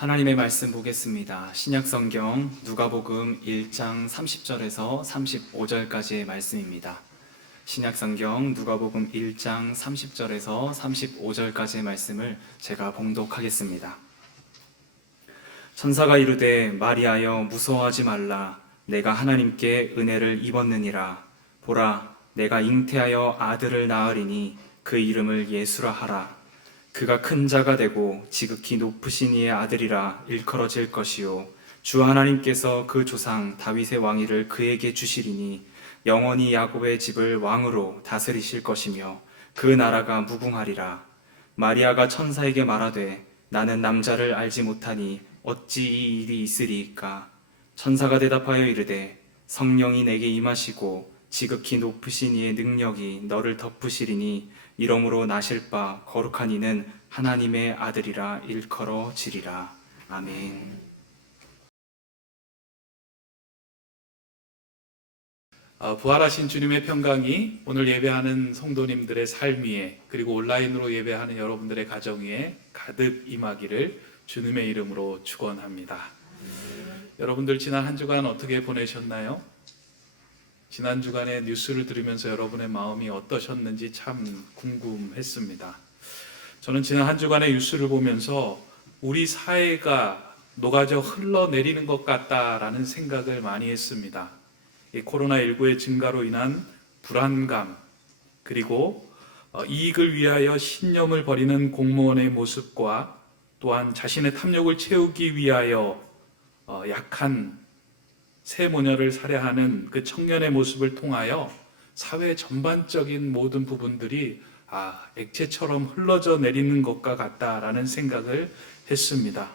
하나님의 말씀 보겠습니다. 신약성경 누가복음 1장 30절에서 35절까지의 말씀입니다. 신약성경 누가복음 1장 30절에서 35절까지의 말씀을 제가 봉독하겠습니다. 천사가 이르되 마리아여 무서워하지 말라. 내가 하나님께 은혜를 입었느니라. 보라, 내가 잉태하여 아들을 낳으리니 그 이름을 예수라 하라. 그가 큰 자가 되고 지극히 높으신 이의 아들이라 일컬어질 것이요 주 하나님께서 그 조상 다윗의 왕위를 그에게 주시리니 영원히 야곱의 집을 왕으로 다스리실 것이며 그 나라가 무궁하리라. 마리아가 천사에게 말하되 나는 남자를 알지 못하니 어찌 이 일이 있으리이까. 천사가 대답하여 이르되 성령이 내게 임하시고 지극히 높으신 이의 능력이 너를 덮으시리니 이러므로 나실 바 거룩한 이는 하나님의 아들이라 일컬어지리라. 아멘. 부활하신 주님의 평강이 오늘 예배하는 성도님들의 삶 위에, 그리고 온라인으로 예배하는 여러분들의 가정 위에 가득 임하기를 주님의 이름으로 축원합니다. 여러분들 지난 한 주간 어떻게 보내셨나요? 지난 주간에 뉴스를 들으면서 여러분의 마음이 어떠셨는지 참 궁금했습니다. 저는 지난 한 주간의 뉴스를 보면서 우리 사회가 녹아져 흘러내리는 것 같다라는 생각을 많이 했습니다. 이 코로나19의 증가로 인한 불안감, 그리고 이익을 위하여 신념을 버리는 공무원의 모습과 또한 자신의 탐욕을 채우기 위하여 약한 새 모녀를 살해하는 그 청년의 모습을 통하여 사회 전반적인 모든 부분들이 액체처럼 흘러져 내리는 것과 같다라는 생각을 했습니다.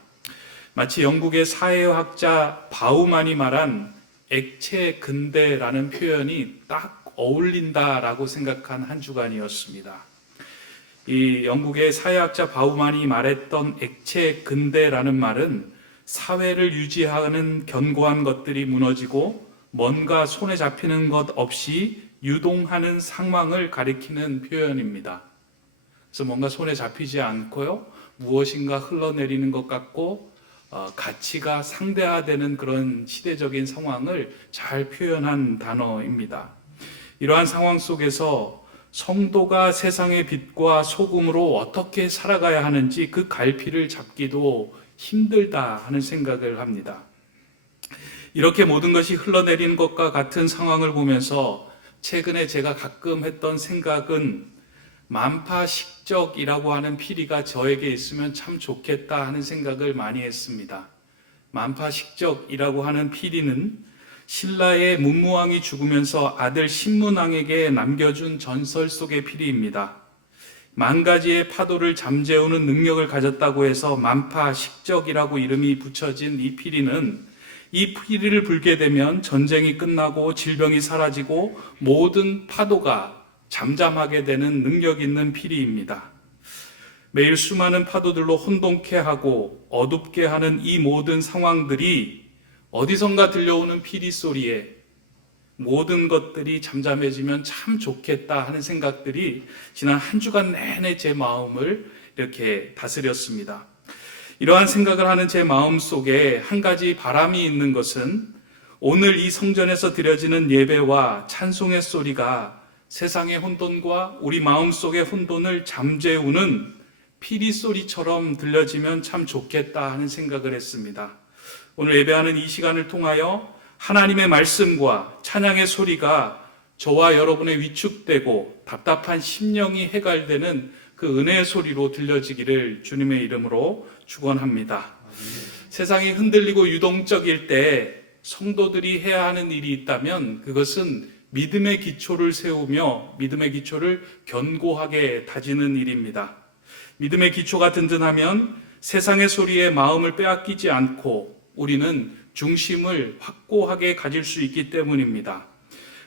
마치 영국의 사회학자 바우만이 말한 액체 근대라는 표현이 딱 어울린다라고 생각한 한 주간이었습니다. 이 영국의 사회학자 바우만이 말했던 액체 근대라는 말은 사회를 유지하는 견고한 것들이 무너지고 뭔가 손에 잡히는 것 없이 유동하는 상황을 가리키는 표현입니다. 그래서 뭔가 손에 잡히지 않고요, 무엇인가 흘러내리는 것 같고 가치가 상대화되는 그런 시대적인 상황을 잘 표현한 단어입니다. 이러한 상황 속에서 성도가 세상의 빛과 소금으로 어떻게 살아가야 하는지 그 갈피를 잡기도 힘들다 하는 생각을 합니다. 이렇게 모든 것이 흘러내리는 것과 같은 상황을 보면서 최근에 제가 가끔 했던 생각은 만파식적이라고 하는 피리가 저에게 있으면 참 좋겠다 하는 생각을 많이 했습니다. 만파식적이라고 하는 피리는 신라의 문무왕이 죽으면서 아들 신문왕에게 남겨준 전설 속의 피리입니다. 만 가지의 파도를 잠재우는 능력을 가졌다고 해서 만파식적이라고 이름이 붙여진 이 피리는, 이 피리를 불게 되면 전쟁이 끝나고 질병이 사라지고 모든 파도가 잠잠하게 되는 능력 있는 피리입니다. 매일 수많은 파도들로 혼돈케 하고 어둡게 하는 이 모든 상황들이 어디선가 들려오는 피리 소리에 모든 것들이 잠잠해지면 참 좋겠다 하는 생각들이 지난 한 주간 내내 제 마음을 이렇게 다스렸습니다. 이러한 생각을 하는 제 마음 속에 한 가지 바람이 있는 것은 오늘 이 성전에서 드려지는 예배와 찬송의 소리가 세상의 혼돈과 우리 마음 속의 혼돈을 잠재우는 피리 소리처럼 들려지면 참 좋겠다 하는 생각을 했습니다. 오늘 예배하는 이 시간을 통하여 하나님의 말씀과 찬양의 소리가 저와 여러분의 위축되고 답답한 심령이 해갈되는 그 은혜의 소리로 들려지기를 주님의 이름으로 축원합니다. 세상이 흔들리고 유동적일 때 성도들이 해야 하는 일이 있다면 그것은 믿음의 기초를 세우며 믿음의 기초를 견고하게 다지는 일입니다. 믿음의 기초가 든든하면 세상의 소리에 마음을 빼앗기지 않고 우리는 중심을 확고하게 가질 수 있기 때문입니다.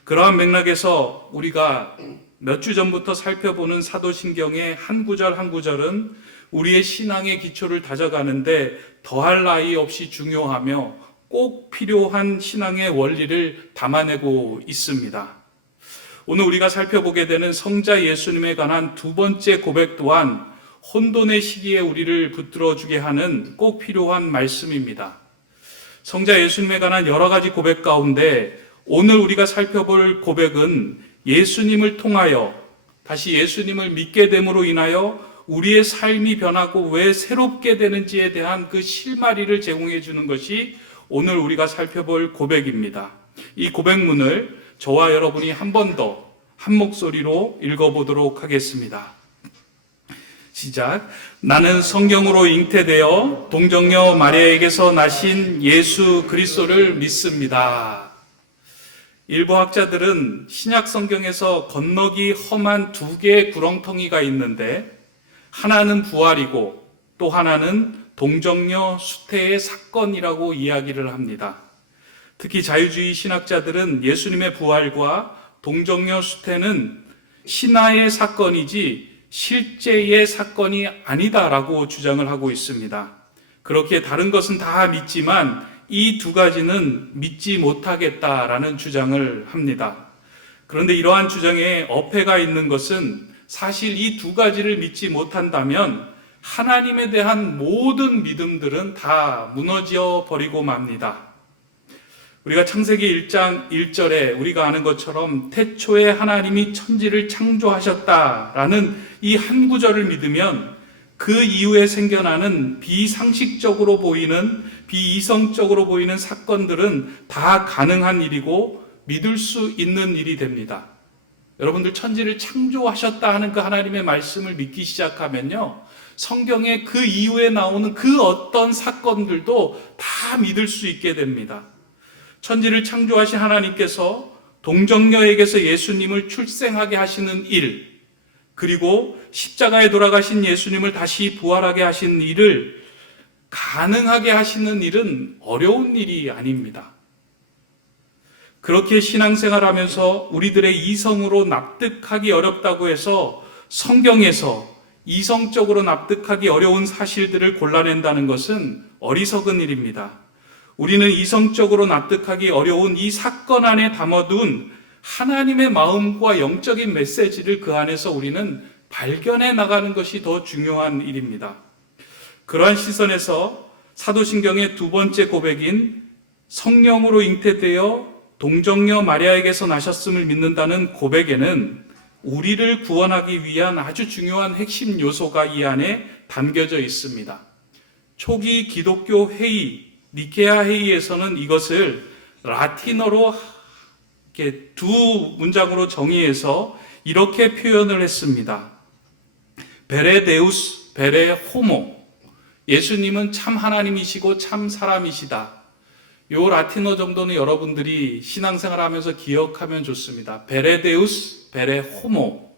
그러한 맥락에서 우리가 몇 주 전부터 살펴보는 사도신경의 한 구절 한 구절은 우리의 신앙의 기초를 다져가는데 더할 나위 없이 중요하며 꼭 필요한 신앙의 원리를 담아내고 있습니다. 오늘 우리가 살펴보게 되는 성자 예수님에 관한 두 번째 고백 또한 혼돈의 시기에 우리를 붙들어주게 하는 꼭 필요한 말씀입니다. 성자 예수님에 관한 여러 가지 고백 가운데 오늘 우리가 살펴볼 고백은 예수님을 통하여, 다시 예수님을 믿게 됨으로 인하여 우리의 삶이 변하고 왜 새롭게 되는지에 대한 그 실마리를 제공해 주는 것이 오늘 우리가 살펴볼 고백입니다. 이 고백문을 저와 여러분이 한 번 더 한 목소리로 읽어보도록 하겠습니다. 시작. 나는 성경으로 잉태되어 동정녀 마리아에게서 나신 예수 그리스도를 믿습니다. 일부 학자들은 신약 성경에서 건너기 험한 두 개의 구렁텅이가 있는데, 하나는 부활이고 또 하나는 동정녀 수태의 사건이라고 이야기를 합니다. 특히 자유주의 신학자들은 예수님의 부활과 동정녀 수태는 신화의 사건이지 실제의 사건이 아니다라고 주장을 하고 있습니다. 그렇기에 다른 것은 다 믿지만 이 두 가지는 믿지 못하겠다라는 주장을 합니다. 그런데 이러한 주장에 어폐가 있는 것은 사실 이 두 가지를 믿지 못한다면 하나님에 대한 모든 믿음들은 다 무너져 버리고 맙니다. 우리가 창세기 1장 1절에 우리가 아는 것처럼 태초에 하나님이 천지를 창조하셨다라는 이 한 구절을 믿으면 그 이후에 생겨나는 비상식적으로 보이는, 비이성적으로 보이는 사건들은 다 가능한 일이고 믿을 수 있는 일이 됩니다. 여러분들 천지를 창조하셨다 하는 그 하나님의 말씀을 믿기 시작하면요, 성경에 그 이후에 나오는 그 어떤 사건들도 다 믿을 수 있게 됩니다. 천지를 창조하신 하나님께서 동정녀에게서 예수님을 출생하게 하시는 일, 그리고 십자가에 돌아가신 예수님을 다시 부활하게 하신 일을 가능하게 하시는 일은 어려운 일이 아닙니다. 그렇게 신앙생활하면서 우리들의 이성으로 납득하기 어렵다고 해서 성경에서 이성적으로 납득하기 어려운 사실들을 골라낸다는 것은 어리석은 일입니다. 우리는 이성적으로 납득하기 어려운 이 사건 안에 담아둔 하나님의 마음과 영적인 메시지를 그 안에서 우리는 발견해 나가는 것이 더 중요한 일입니다. 그러한 시선에서 사도신경의 두 번째 고백인 성령으로 잉태되어 동정녀 마리아에게서 나셨음을 믿는다는 고백에는 우리를 구원하기 위한 아주 중요한 핵심 요소가 이 안에 담겨져 있습니다. 초기 기독교 회의, 니케아 회의에서는 이것을 라틴어로 이렇게 두 문장으로 정의해서 이렇게 표현을 했습니다. 베레 데우스, 베레 호모. 예수님은 참 하나님이시고 참 사람이시다. 요 라틴어 정도는 여러분들이 신앙생활 하면서 기억하면 좋습니다. 베레 데우스, 베레 호모.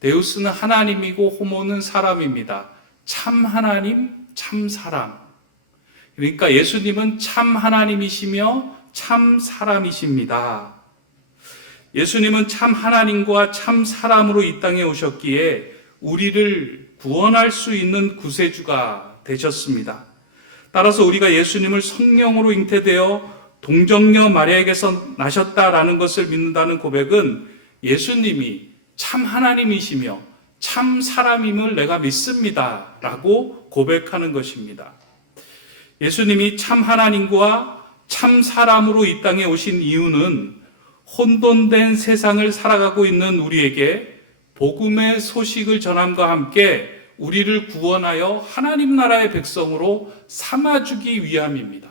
데우스는 하나님이고 호모는 사람입니다. 참 하나님, 참 사람. 그러니까 예수님은 참 하나님이시며 참 사람이십니다. 예수님은 참 하나님과 참 사람으로 이 땅에 오셨기에 우리를 구원할 수 있는 구세주가 되셨습니다. 따라서 우리가 예수님을 성령으로 잉태되어 동정녀 마리아에게서 나셨다라는 것을 믿는다는 고백은 예수님이 참 하나님이시며 참 사람임을 내가 믿습니다 라고 고백하는 것입니다. 예수님이 참 하나님과 참 사람으로 이 땅에 오신 이유는 혼돈된 세상을 살아가고 있는 우리에게 복음의 소식을 전함과 함께 우리를 구원하여 하나님 나라의 백성으로 삼아주기 위함입니다.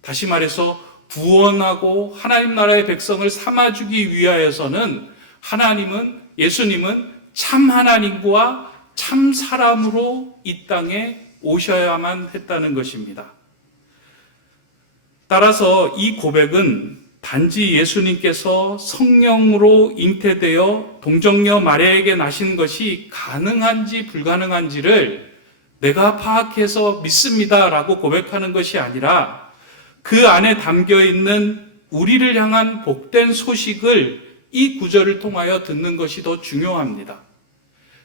다시 말해서 구원하고 하나님 나라의 백성을 삼아주기 위하여서는 예수님은 참 하나님과 참 사람으로 이 땅에 오셔야만 했다는 것입니다. 따라서 이 고백은 단지 예수님께서 성령으로 잉태되어 동정녀 마리아에게 나신 것이 가능한지 불가능한지를 내가 파악해서 믿습니다라고 고백하는 것이 아니라 그 안에 담겨있는 우리를 향한 복된 소식을 이 구절을 통하여 듣는 것이 더 중요합니다.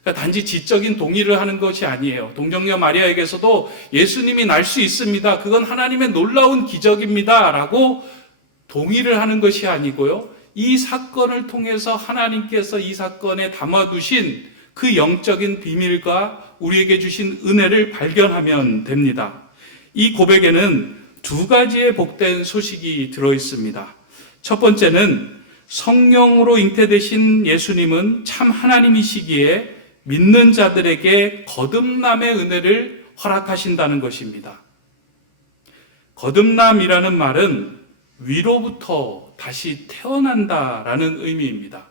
그러니까 단지 지적인 동의를 하는 것이 아니에요. 동정녀 마리아에게서도 예수님이 날 수 있습니다. 그건 하나님의 놀라운 기적입니다. 라고 동의를 하는 것이 아니고요. 이 사건을 통해서 하나님께서 이 사건에 담아두신 그 영적인 비밀과 우리에게 주신 은혜를 발견하면 됩니다. 이 고백에는 두 가지의 복된 소식이 들어 있습니다. 첫 번째는 성령으로 잉태되신 예수님은 참 하나님이시기에 믿는 자들에게 거듭남의 은혜를 허락하신다는 것입니다. 거듭남이라는 말은 위로부터 다시 태어난다라는 의미입니다.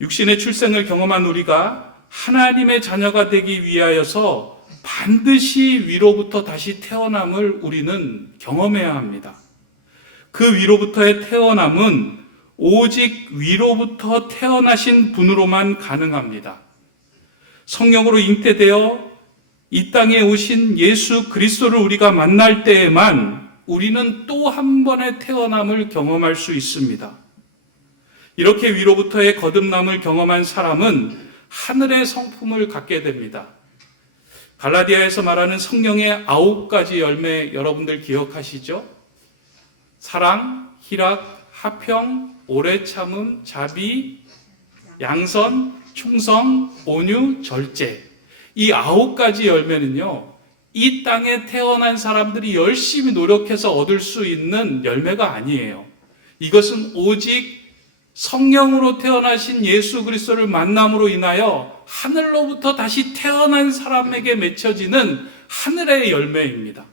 육신의 출생을 경험한 우리가 하나님의 자녀가 되기 위하여서 반드시 위로부터 다시 태어남을 우리는 경험해야 합니다. 그 위로부터의 태어남은 오직 위로부터 태어나신 분으로만 가능합니다. 성령으로 잉태되어 이 땅에 오신 예수 그리스도를 우리가 만날 때에만 우리는 또 한 번의 태어남을 경험할 수 있습니다. 이렇게 위로부터의 거듭남을 경험한 사람은 하늘의 성품을 갖게 됩니다. 갈라디아에서 말하는 성령의 9가지 열매 여러분들 기억하시죠? 사랑, 희락, 화평, 오래 참음, 자비, 양선, 충성, 온유, 절제. 이 9가지 열매는요, 이 땅에 태어난 사람들이 열심히 노력해서 얻을 수 있는 열매가 아니에요. 이것은 오직 성령으로 태어나신 예수 그리스도를 만남으로 인하여 하늘로부터 다시 태어난 사람에게 맺혀지는 하늘의 열매입니다.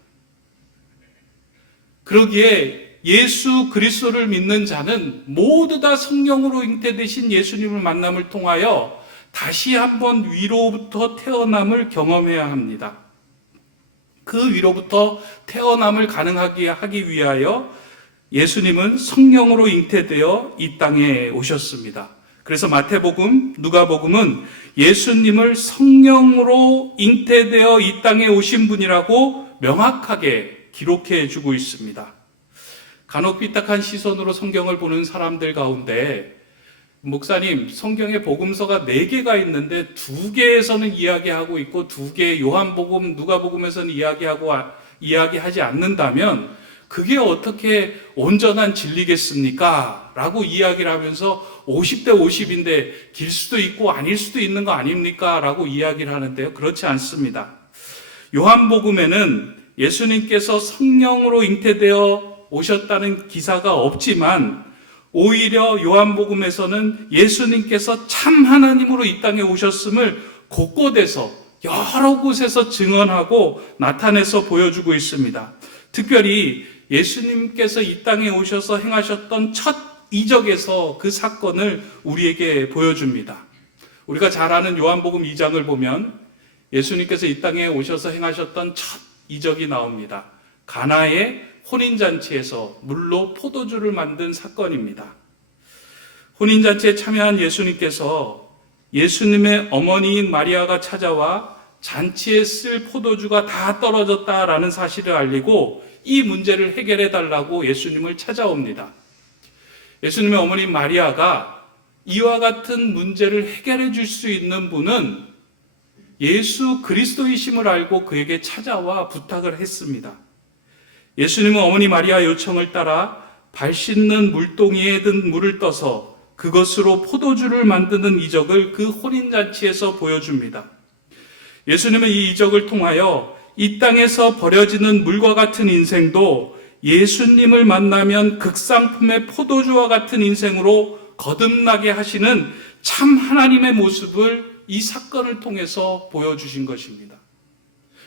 그러기에 예수 그리스도를 믿는 자는 모두 다 성령으로 잉태되신 예수님을 만남을 통하여 다시 한번 위로부터 태어남을 경험해야 합니다. 그 위로부터 태어남을 가능하게 하기 위하여 예수님은 성령으로 잉태되어 이 땅에 오셨습니다. 그래서 마태복음, 누가복음은 예수님을 성령으로 잉태되어 이 땅에 오신 분이라고 명확하게 기록해 주고 있습니다. 간혹 삐딱한 시선으로 성경을 보는 사람들 가운데 목사님, 성경에 복음서가 4개가 있는데 2개에서는 이야기하고 있고 2개 요한복음, 누가복음에서는 이야기하지 않는다면 그게 어떻게 온전한 진리겠습니까? 라고 이야기를 하면서 50대 50인데 길 수도 있고 아닐 수도 있는 거 아닙니까? 라고 이야기를 하는데요. 그렇지 않습니다. 요한복음에는 예수님께서 성령으로 잉태되어 오셨다는 기사가 없지만 오히려 요한복음에서는 예수님께서 참 하나님으로 이 땅에 오셨음을 곳곳에서 여러 곳에서 증언하고 나타내서 보여주고 있습니다. 특별히 예수님께서 이 땅에 오셔서 행하셨던 첫 이적에서 그 사건을 우리에게 보여줍니다. 우리가 잘 아는 요한복음 2장을 보면 예수님께서 이 땅에 오셔서 행하셨던 첫 이적이 나옵니다. 가나의 혼인잔치에서 물로 포도주를 만든 사건입니다. 혼인잔치에 참여한 예수님께서 예수님의 어머니인 마리아가 찾아와 잔치에 쓸 포도주가 다 떨어졌다라는 사실을 알리고 이 문제를 해결해 달라고 예수님을 찾아옵니다. 예수님의 어머니 마리아가 이와 같은 문제를 해결해 줄 수 있는 분은 예수 그리스도이심을 알고 그에게 찾아와 부탁을 했습니다. 예수님은 어머니 마리아 요청을 따라 발 씻는 물동이에 든 물을 떠서 그것으로 포도주를 만드는 이적을 그 혼인잔치에서 보여줍니다. 예수님은 이 이적을 통하여 이 땅에서 버려지는 물과 같은 인생도 예수님을 만나면 극상품의 포도주와 같은 인생으로 거듭나게 하시는 참 하나님의 모습을 이 사건을 통해서 보여주신 것입니다.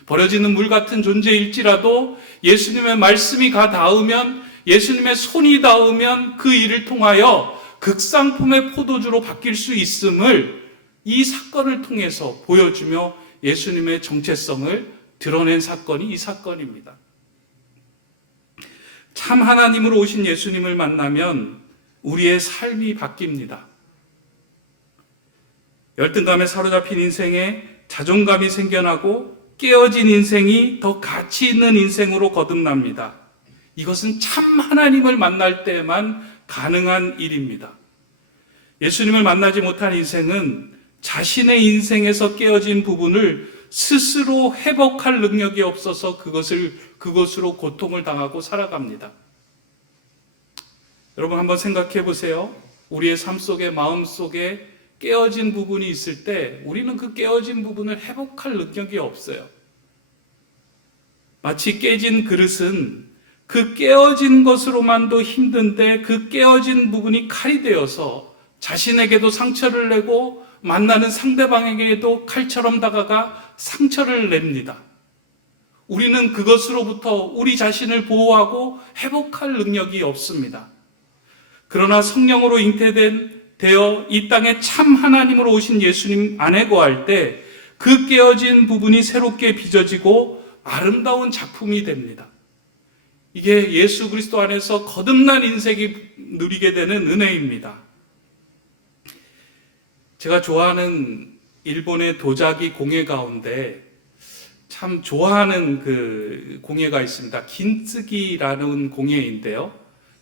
버려지는 물 같은 존재일지라도 예수님의 말씀이 가 닿으면, 예수님의 손이 닿으면 그 일을 통하여 극상품의 포도주로 바뀔 수 있음을 이 사건을 통해서 보여주며 예수님의 정체성을 드러낸 사건이 이 사건입니다. 참 하나님으로 오신 예수님을 만나면 우리의 삶이 바뀝니다. 열등감에 사로잡힌 인생에 자존감이 생겨나고 깨어진 인생이 더 가치 있는 인생으로 거듭납니다. 이것은 참 하나님을 만날 때만 가능한 일입니다. 예수님을 만나지 못한 인생은 자신의 인생에서 깨어진 부분을 스스로 회복할 능력이 없어서 그것으로 고통을 당하고 살아갑니다. 여러분 한번 생각해 보세요. 우리의 삶 속에, 마음 속에 깨어진 부분이 있을 때 우리는 그 깨어진 부분을 회복할 능력이 없어요. 마치 깨진 그릇은 그 깨어진 것으로만도 힘든데 그 깨어진 부분이 칼이 되어서 자신에게도 상처를 내고 만나는 상대방에게도 칼처럼 다가가 상처를 냅니다. 우리는 그것으로부터 우리 자신을 보호하고 회복할 능력이 없습니다. 그러나 성령으로 잉태되어 이 땅에 참 하나님으로 오신 예수님 안에 거할 때 그 깨어진 부분이 새롭게 빚어지고 아름다운 작품이 됩니다. 이게 예수 그리스도 안에서 거듭난 인생이 누리게 되는 은혜입니다. 제가 좋아하는 일본의 도자기 공예 가운데 참 좋아하는 그 공예가 있습니다. 긴쓰기라는 공예인데요.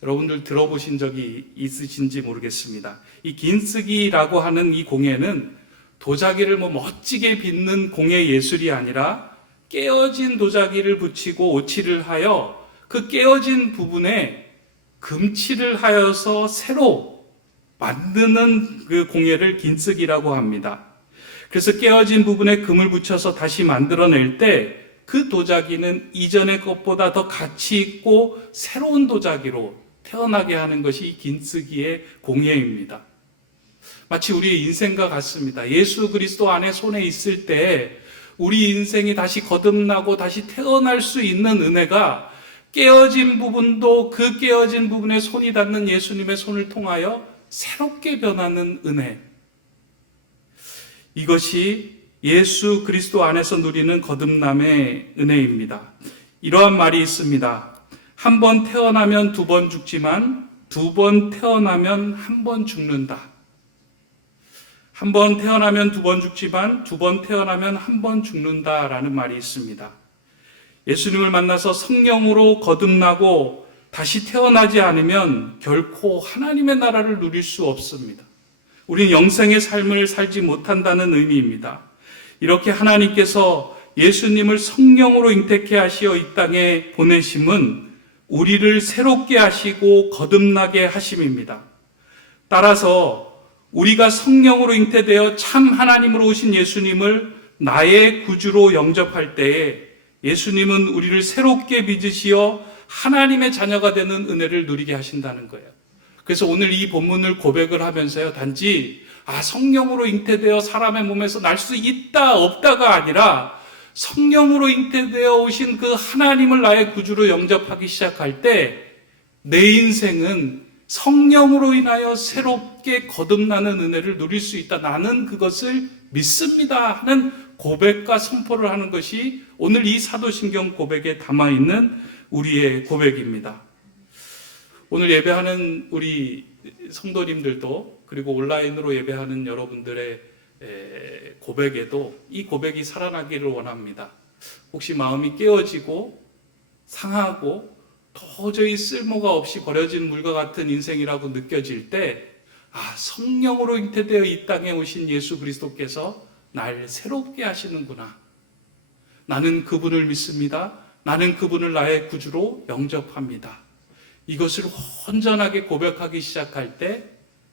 여러분들 들어보신 적이 있으신지 모르겠습니다. 이 긴쓰기라고 하는 이 공예는 도자기를 멋지게 빚는 공예 예술이 아니라 깨어진 도자기를 붙이고 오칠을 하여 그 깨어진 부분에 금칠을 하여서 새로 만드는 그 공예를 긴쓰기라고 합니다. 그래서 깨어진 부분에 금을 붙여서 다시 만들어낼 때 그 도자기는 이전의 것보다 더 가치 있고 새로운 도자기로 태어나게 하는 것이 긴쓰기의 공예입니다. 마치 우리의 인생과 같습니다. 예수 그리스도 안에 손에 있을 때 우리 인생이 다시 거듭나고 다시 태어날 수 있는 은혜가 깨어진 부분도 그 깨어진 부분에 손이 닿는 예수님의 손을 통하여 새롭게 변하는 은혜. 이것이 예수 그리스도 안에서 누리는 거듭남의 은혜입니다. 이러한 말이 있습니다. 한 번 태어나면 두 번 죽지만 두 번 태어나면 한 번 죽는다. 한 번 태어나면 두 번 죽지만 두 번 태어나면 한 번 죽는다라는 말이 있습니다. 예수님을 만나서 성령으로 거듭나고 다시 태어나지 않으면 결코 하나님의 나라를 누릴 수 없습니다. 우리는 영생의 삶을 살지 못한다는 의미입니다. 이렇게 하나님께서 예수님을 성령으로 잉태케 하시어 이 땅에 보내심은 우리를 새롭게 하시고 거듭나게 하심입니다. 따라서 우리가 성령으로 잉태되어 참 하나님으로 오신 예수님을 나의 구주로 영접할 때에 예수님은 우리를 새롭게 빚으시어 하나님의 자녀가 되는 은혜를 누리게 하신다는 거예요. 그래서 오늘 이 본문을 고백을 하면서요, 단지 성령으로 잉태되어 사람의 몸에서 날 수 있다 없다가 아니라 성령으로 잉태되어 오신 그 하나님을 나의 구주로 영접하기 시작할 때 내 인생은 성령으로 인하여 새롭게 거듭나는 은혜를 누릴 수 있다. 나는 그것을 믿습니다 하는 고백과 선포를 하는 것이 오늘 이 사도신경 고백에 담아있는 우리의 고백입니다. 오늘 예배하는 우리 성도님들도 그리고 온라인으로 예배하는 여러분들의 고백에도 이 고백이 살아나기를 원합니다. 혹시 마음이 깨어지고 상하고 도저히 쓸모가 없이 버려진 물과 같은 인생이라고 느껴질 때 성령으로 잉태되어 이 땅에 오신 예수 그리스도께서 날 새롭게 하시는구나. 나는 그분을 믿습니다. 나는 그분을 나의 구주로 영접합니다. 이것을 온전하게 고백하기 시작할 때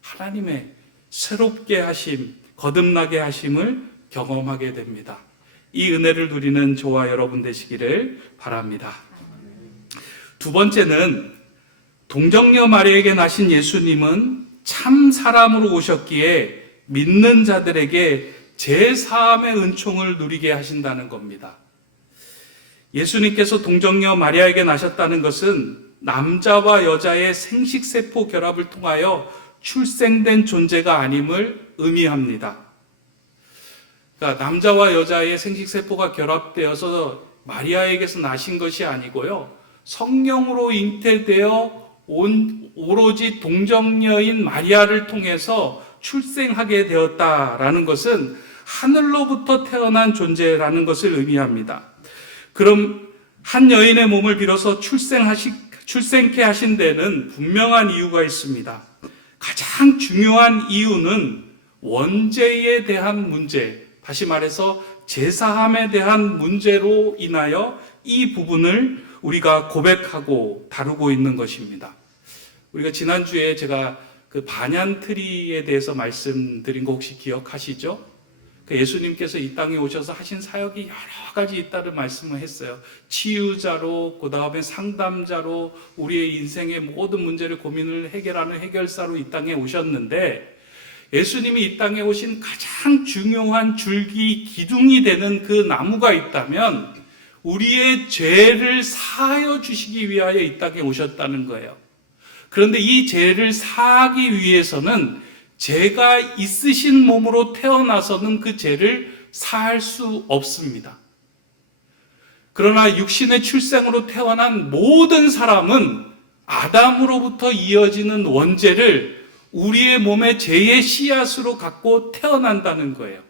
하나님의 새롭게 하심, 거듭나게 하심을 경험하게 됩니다. 이 은혜를 누리는 저와 여러분 되시기를 바랍니다. 두 번째는 동정녀 마리아에게 나신 예수님은 참 사람으로 오셨기에 믿는 자들에게 제사함의 은총을 누리게 하신다는 겁니다. 예수님께서 동정녀 마리아에게 나셨다는 것은 남자와 여자의 생식세포 결합을 통하여 출생된 존재가 아님을 의미합니다. 그러니까 남자와 여자의 생식세포가 결합되어서 마리아에게서 나신 것이 아니고요. 성령으로 잉태되어 오로지 동정녀인 마리아를 통해서 출생하게 되었다라는 것은 하늘로부터 태어난 존재라는 것을 의미합니다. 그럼 한 여인의 몸을 빌어서 출생케 하신 데는 분명한 이유가 있습니다. 가장 중요한 이유는 원죄에 대한 문제, 다시 말해서 제사함에 대한 문제로 인하여 이 부분을 우리가 고백하고 다루고 있는 것입니다. 우리가 지난주에 제가 그 반얀트리에 대해서 말씀드린 거 혹시 기억하시죠? 그 예수님께서 이 땅에 오셔서 하신 사역이 여러 가지 있다는 말씀을 했어요. 치유자로, 그 다음에 상담자로, 우리의 인생의 모든 문제를 고민을 해결하는 해결사로 이 땅에 오셨는데, 예수님이 이 땅에 오신 가장 중요한 줄기, 기둥이 되는 그 나무가 있다면 우리의 죄를 사하여 주시기 위하여 이 땅에 오셨다는 거예요. 그런데 이 죄를 사하기 위해서는 죄가 있으신 몸으로 태어나서는 그 죄를 사할 수 없습니다. 그러나 육신의 출생으로 태어난 모든 사람은 아담으로부터 이어지는 원죄를 우리의 몸의 죄의 씨앗으로 갖고 태어난다는 거예요.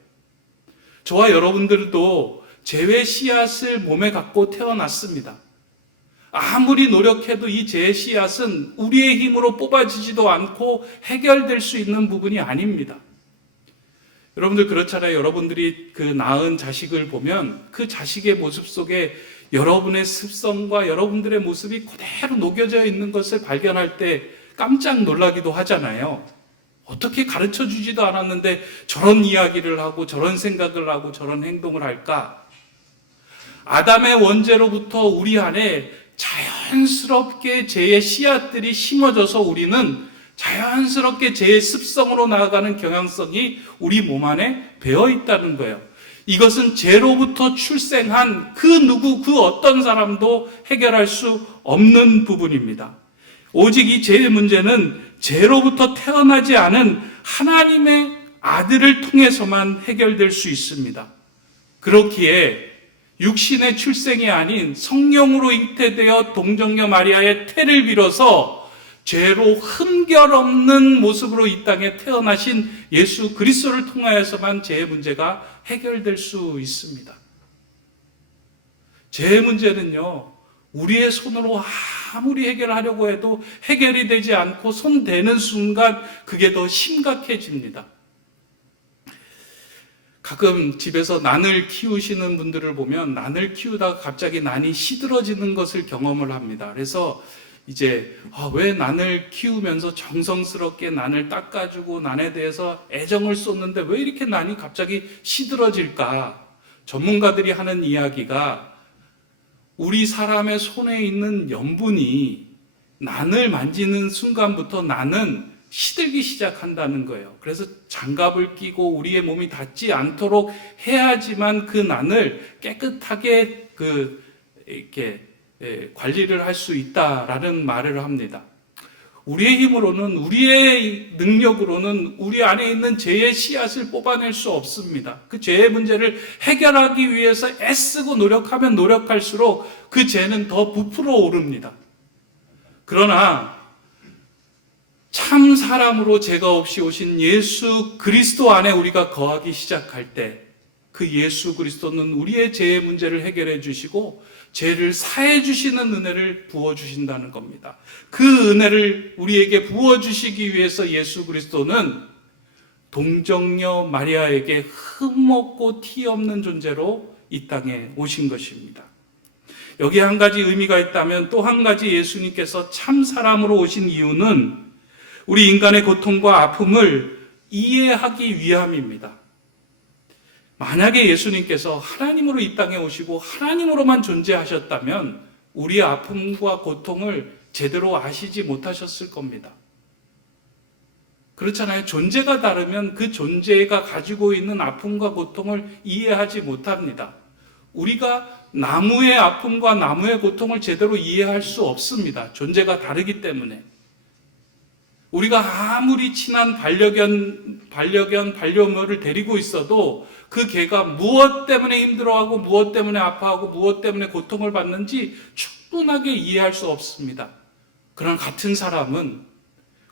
저와 여러분들도 죄의 씨앗을 몸에 갖고 태어났습니다. 아무리 노력해도 이 죄의 씨앗은 우리의 힘으로 뽑아지지도 않고 해결될 수 있는 부분이 아닙니다. 여러분들 그렇잖아요. 여러분들이 그 낳은 자식을 보면 그 자식의 모습 속에 여러분의 습성과 여러분들의 모습이 그대로 녹여져 있는 것을 발견할 때 깜짝 놀라기도 하잖아요. 어떻게 가르쳐 주지도 않았는데 저런 이야기를 하고 저런 생각을 하고 저런 행동을 할까? 아담의 원죄로부터 우리 안에 자연스럽게 죄의 씨앗들이 심어져서 우리는 자연스럽게 죄의 습성으로 나아가는 경향성이 우리 몸 안에 배어 있다는 거예요. 이것은 죄로부터 출생한 그 누구, 그 어떤 사람도 해결할 수 없는 부분입니다. 오직 이 죄의 문제는 죄로부터 태어나지 않은 하나님의 아들을 통해서만 해결될 수 있습니다. 그렇기에 육신의 출생이 아닌 성령으로 잉태되어 동정녀 마리아의 태를 빌어서 죄로 흠결 없는 모습으로 이 땅에 태어나신 예수 그리스도를 통하여서만 죄의 문제가 해결될 수 있습니다. 죄의 문제는요, 우리의 손으로 아무리 해결하려고 해도 해결이 되지 않고 손 대는 순간 그게 더 심각해집니다. 가끔 집에서 난을 키우시는 분들을 보면 난을 키우다가 갑자기 난이 시들어지는 것을 경험을 합니다. 그래서 이제 왜 난을 키우면서 정성스럽게 난을 닦아주고 난에 대해서 애정을 쏟는데 왜 이렇게 난이 갑자기 시들어질까? 전문가들이 하는 이야기가 우리 사람의 손에 있는 염분이 난을 만지는 순간부터 난은 시들기 시작한다는 거예요. 그래서 장갑을 끼고 우리의 몸이 닿지 않도록 해야지만 그 난을 깨끗하게 이렇게 관리를 할 수 있다라는 말을 합니다. 우리의 힘으로는, 우리의 능력으로는 우리 안에 있는 죄의 씨앗을 뽑아낼 수 없습니다. 그 죄의 문제를 해결하기 위해서 애쓰고 노력하면 노력할수록 그 죄는 더 부풀어 오릅니다. 그러나 참 사람으로 죄가 없이 오신 예수 그리스도 안에 우리가 거하기 시작할 때 그 예수 그리스도는 우리의 죄의 문제를 해결해 주시고 죄를 사해 주시는 은혜를 부어 주신다는 겁니다. 그 은혜를 우리에게 부어 주시기 위해서 예수 그리스도는 동정녀 마리아에게 흠없고 티 없는 존재로 이 땅에 오신 것입니다. 여기에 한 가지 의미가 있다면 또 한 가지 예수님께서 참 사람으로 오신 이유는 우리 인간의 고통과 아픔을 이해하기 위함입니다. 만약에 예수님께서 하나님으로 이 땅에 오시고 하나님으로만 존재하셨다면 우리의 아픔과 고통을 제대로 아시지 못하셨을 겁니다. 그렇잖아요. 존재가 다르면 그 존재가 가지고 있는 아픔과 고통을 이해하지 못합니다. 우리가 나무의 아픔과 나무의 고통을 제대로 이해할 수 없습니다. 존재가 다르기 때문에. 우리가 아무리 친한 반려묘를 데리고 있어도 그 개가 무엇 때문에 힘들어하고 무엇 때문에 아파하고 무엇 때문에 고통을 받는지 충분하게 이해할 수 없습니다. 그러나 같은 사람은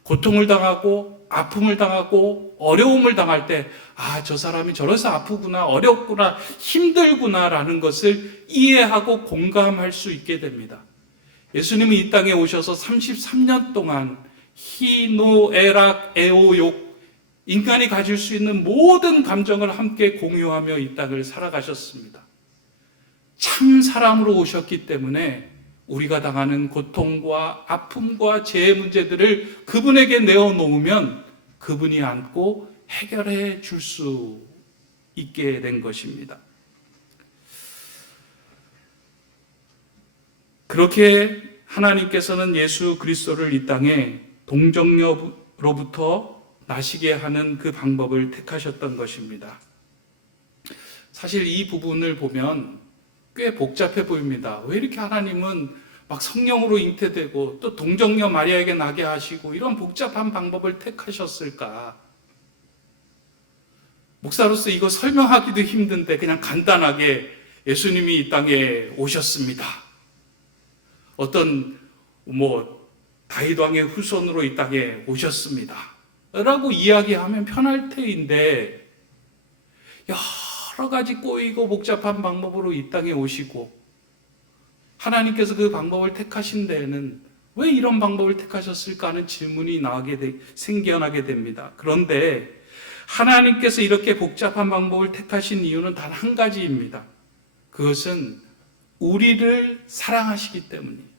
고통을 당하고 아픔을 당하고 어려움을 당할 때 저 사람이 저래서 아프구나, 어렵구나, 힘들구나라는 것을 이해하고 공감할 수 있게 됩니다. 예수님이 이 땅에 오셔서 33년 동안 희노애락, 애오욕, 인간이 가질 수 있는 모든 감정을 함께 공유하며 이 땅을 살아가셨습니다. 참 사람으로 오셨기 때문에 우리가 당하는 고통과 아픔과 죄의 문제들을 그분에게 내어놓으면 그분이 안고 해결해 줄 수 있게 된 것입니다. 그렇게 하나님께서는 예수 그리스도를 이 땅에 동정녀로부터 나시게 하는 그 방법을 택하셨던 것입니다. 사실 이 부분을 보면 꽤 복잡해 보입니다. 왜 이렇게 하나님은 막 성령으로 잉태되고 또 동정녀 마리아에게 나게 하시고 이런 복잡한 방법을 택하셨을까? 목사로서 이거 설명하기도 힘든데 그냥 간단하게 예수님이 이 땅에 오셨습니다. 어떤 다윗 왕의 후손으로 이 땅에 오셨습니다. 라고 이야기하면 편할 테인데 여러 가지 꼬이고 복잡한 방법으로 이 땅에 오시고 하나님께서 그 방법을 택하신 데에는 왜 이런 방법을 택하셨을까 하는 질문이 생겨나게 됩니다. 그런데 하나님께서 이렇게 복잡한 방법을 택하신 이유는 단 한 가지입니다. 그것은 우리를 사랑하시기 때문이에요.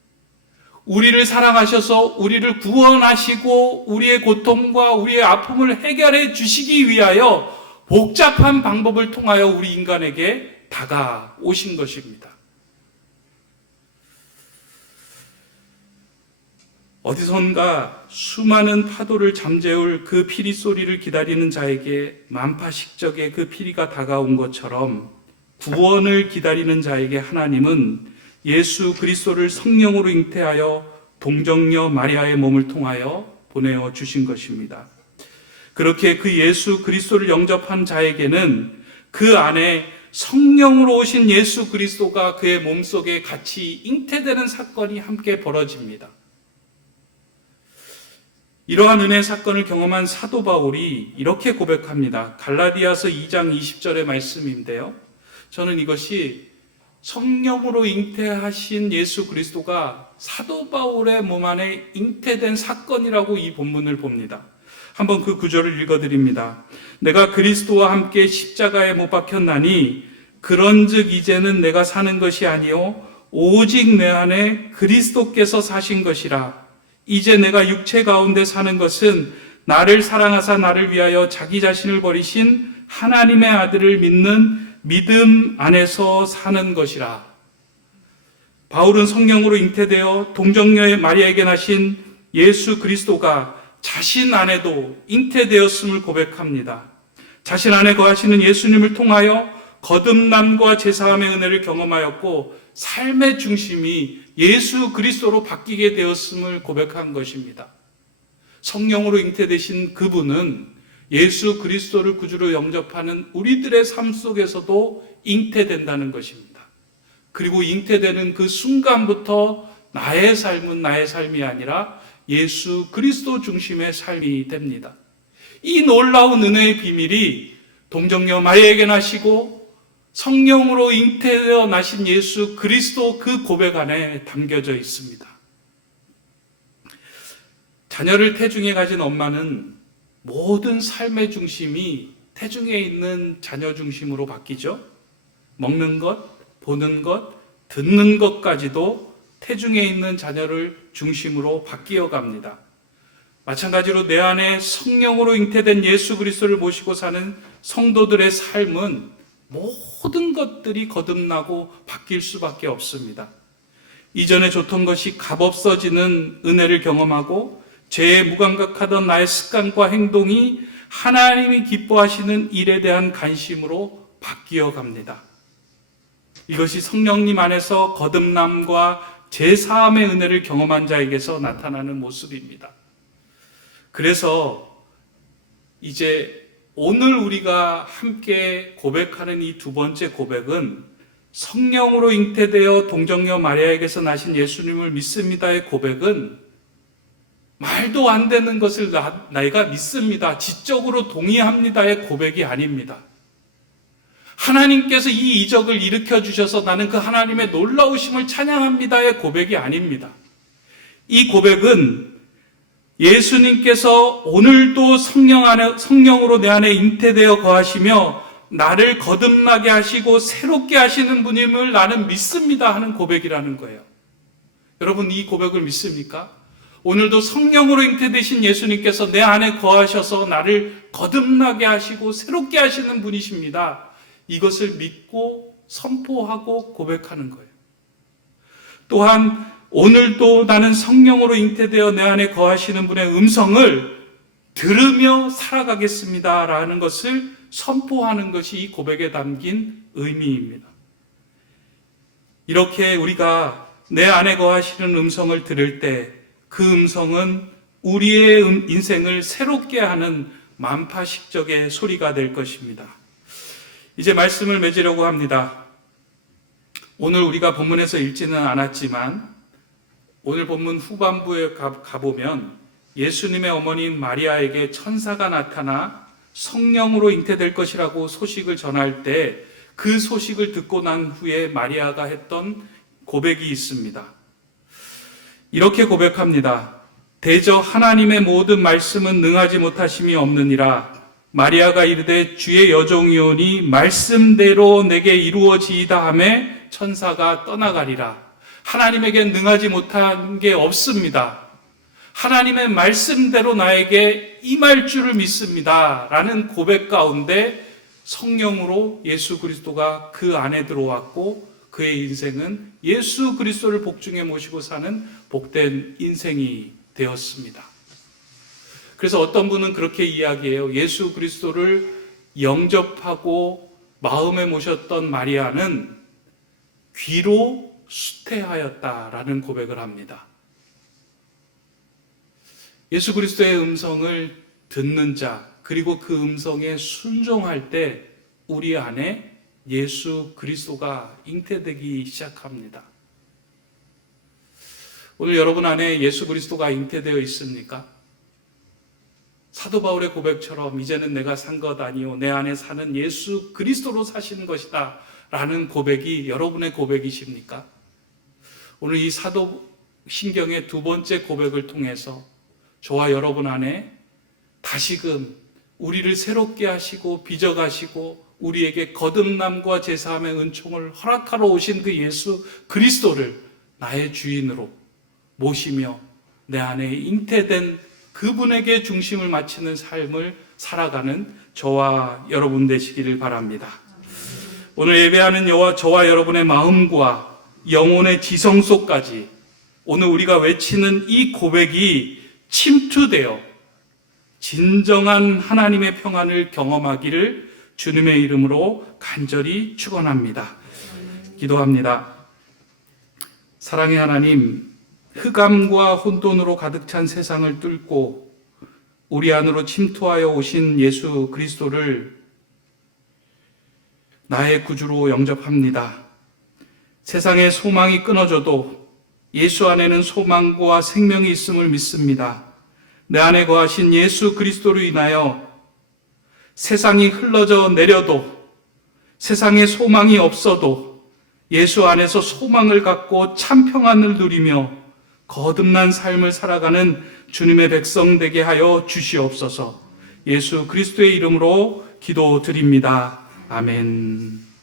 우리를 사랑하셔서 우리를 구원하시고 우리의 고통과 우리의 아픔을 해결해 주시기 위하여 복잡한 방법을 통하여 우리 인간에게 다가오신 것입니다. 어디선가 수많은 파도를 잠재울 그 피리 소리를 기다리는 자에게 만파식적의 그 피리가 다가온 것처럼 구원을 기다리는 자에게 하나님은 예수 그리스도를 성령으로 잉태하여 동정녀 마리아의 몸을 통하여 보내어 주신 것입니다. 그렇게 그 예수 그리스도를 영접한 자에게는 그 안에 성령으로 오신 예수 그리스도가 그의 몸속에 같이 잉태되는 사건이 함께 벌어집니다. 이러한 은혜 사건을 경험한 사도 바울이 이렇게 고백합니다. 갈라디아서 2장 20절의 말씀인데요. 저는 이것이 성령으로 잉태하신 예수 그리스도가 사도 바울의 몸 안에 잉태된 사건이라고 이 본문을 봅니다. 한번 그 구절을 읽어드립니다. 내가 그리스도와 함께 십자가에 못 박혔나니 그런즉 이제는 내가 사는 것이 아니요 오직 내 안에 그리스도께서 사신 것이라. 이제 내가 육체 가운데 사는 것은 나를 사랑하사 나를 위하여 자기 자신을 버리신 하나님의 아들을 믿는 믿음 안에서 사는 것이라. 바울은 성령으로 잉태되어 동정녀의 마리아에게 나신 예수 그리스도가 자신 안에도 잉태되었음을 고백합니다. 자신 안에 거하시는 예수님을 통하여 거듭남과 제사함의 은혜를 경험하였고 삶의 중심이 예수 그리스도로 바뀌게 되었음을 고백한 것입니다. 성령으로 잉태되신 그분은 예수 그리스도를 구주로 영접하는 우리들의 삶 속에서도 잉태된다는 것입니다. 그리고 잉태되는 그 순간부터 나의 삶은 나의 삶이 아니라 예수 그리스도 중심의 삶이 됩니다. 이 놀라운 은혜의 비밀이 동정녀 마리아에게 나시고 성령으로 잉태되어 나신 예수 그리스도 그 고백 안에 담겨져 있습니다. 자녀를 태중에 가진 엄마는 모든 삶의 중심이 태중에 있는 자녀 중심으로 바뀌죠. 먹는 것, 보는 것, 듣는 것까지도 태중에 있는 자녀를 중심으로 바뀌어 갑니다. 마찬가지로 내 안에 성령으로 잉태된 예수 그리스도를 모시고 사는 성도들의 삶은 모든 것들이 거듭나고 바뀔 수밖에 없습니다. 이전에 좋던 것이 값없어지는 은혜를 경험하고 죄에 무감각하던 나의 습관과 행동이 하나님이 기뻐하시는 일에 대한 관심으로 바뀌어 갑니다. 이것이 성령님 안에서 거듭남과 제사함의 은혜를 경험한 자에게서 나타나는 모습입니다. 그래서 이제 오늘 우리가 함께 고백하는 이 두 번째 고백은 성령으로 잉태되어 동정녀 마리아에게서 나신 예수님을 믿습니다의 고백은 말도 안 되는 것을 내가 믿습니다, 지적으로 동의합니다의 고백이 아닙니다. 하나님께서 이 이적을 일으켜 주셔서 나는 그 하나님의 놀라우심을 찬양합니다의 고백이 아닙니다. 이 고백은 예수님께서 오늘도 성령으로 내 안에 잉태되어 거하시며 나를 거듭나게 하시고 새롭게 하시는 분임을 나는 믿습니다 하는 고백이라는 거예요. 여러분, 이 고백을 믿습니까? 오늘도 성령으로 잉태되신 예수님께서 내 안에 거하셔서 나를 거듭나게 하시고 새롭게 하시는 분이십니다. 이것을 믿고 선포하고 고백하는 거예요. 또한 오늘도 나는 성령으로 잉태되어 내 안에 거하시는 분의 음성을 들으며 살아가겠습니다 라는 것을 선포하는 것이 이 고백에 담긴 의미입니다. 이렇게 우리가 내 안에 거하시는 음성을 들을 때 그 음성은 우리의 인생을 새롭게 하는 만파식적의 소리가 될 것입니다. 이제 말씀을 맺으려고 합니다. 오늘 우리가 본문에서 읽지는 않았지만 오늘 본문 후반부에 가보면 예수님의 어머니인 마리아에게 천사가 나타나 성령으로 잉태될 것이라고 소식을 전할 때 그 소식을 듣고 난 후에 마리아가 했던 고백이 있습니다. 이렇게 고백합니다. 대저 하나님의 모든 말씀은 능하지 못하심이 없느니라. 마리아가 이르되 주의 여종이오니 말씀대로 내게 이루어지이다 하매 천사가 떠나가리라. 하나님에게 능하지 못한 게 없습니다. 하나님의 말씀대로 나에게 임할 줄을 믿습니다 라는 고백 가운데 성령으로 예수 그리스도가 그 안에 들어왔고 그의 인생은 예수 그리스도를 복중에 모시고 사는 복된 인생이 되었습니다. 그래서 어떤 분은 그렇게 이야기해요. 예수 그리스도를 영접하고 마음에 모셨던 마리아는 귀로 수태하였다라는 고백을 합니다. 예수 그리스도의 음성을 듣는 자, 그리고 그 음성에 순종할 때 우리 안에 예수 그리스도가 잉태되기 시작합니다. 오늘 여러분 안에 예수 그리스도가 잉태되어 있습니까? 사도 바울의 고백처럼 이제는 내가 산 것 아니요 내 안에 사는 예수 그리스도로 사시는 것이다 라는 고백이 여러분의 고백이십니까? 오늘 이 사도신경의 두 번째 고백을 통해서 저와 여러분 안에 다시금 우리를 새롭게 하시고 빚어가시고 우리에게 거듭남과 제사함의 은총을 허락하러 오신 그 예수 그리스도를 나의 주인으로 모시며 내 안에 잉태된 그분에게 중심을 맞추는 삶을 살아가는 저와 여러분 되시기를 바랍니다. 오늘 예배하는 저와 여러분의 마음과 영혼의 지성 속까지 오늘 우리가 외치는 이 고백이 침투되어 진정한 하나님의 평안을 경험하기를 주님의 이름으로 간절히 축원합니다. 기도합니다. 사랑의 하나님, 흑암과 혼돈으로 가득 찬 세상을 뚫고 우리 안으로 침투하여 오신 예수 그리스도를 나의 구주로 영접합니다. 세상의 소망이 끊어져도 예수 안에는 소망과 생명이 있음을 믿습니다. 내 안에 거하신 예수 그리스도로 인하여 세상이 흘러져 내려도 세상에 소망이 없어도 예수 안에서 소망을 갖고 참 평안을 누리며 거듭난 삶을 살아가는 주님의 백성 되게 하여 주시옵소서. 예수 그리스도의 이름으로 기도드립니다. 아멘.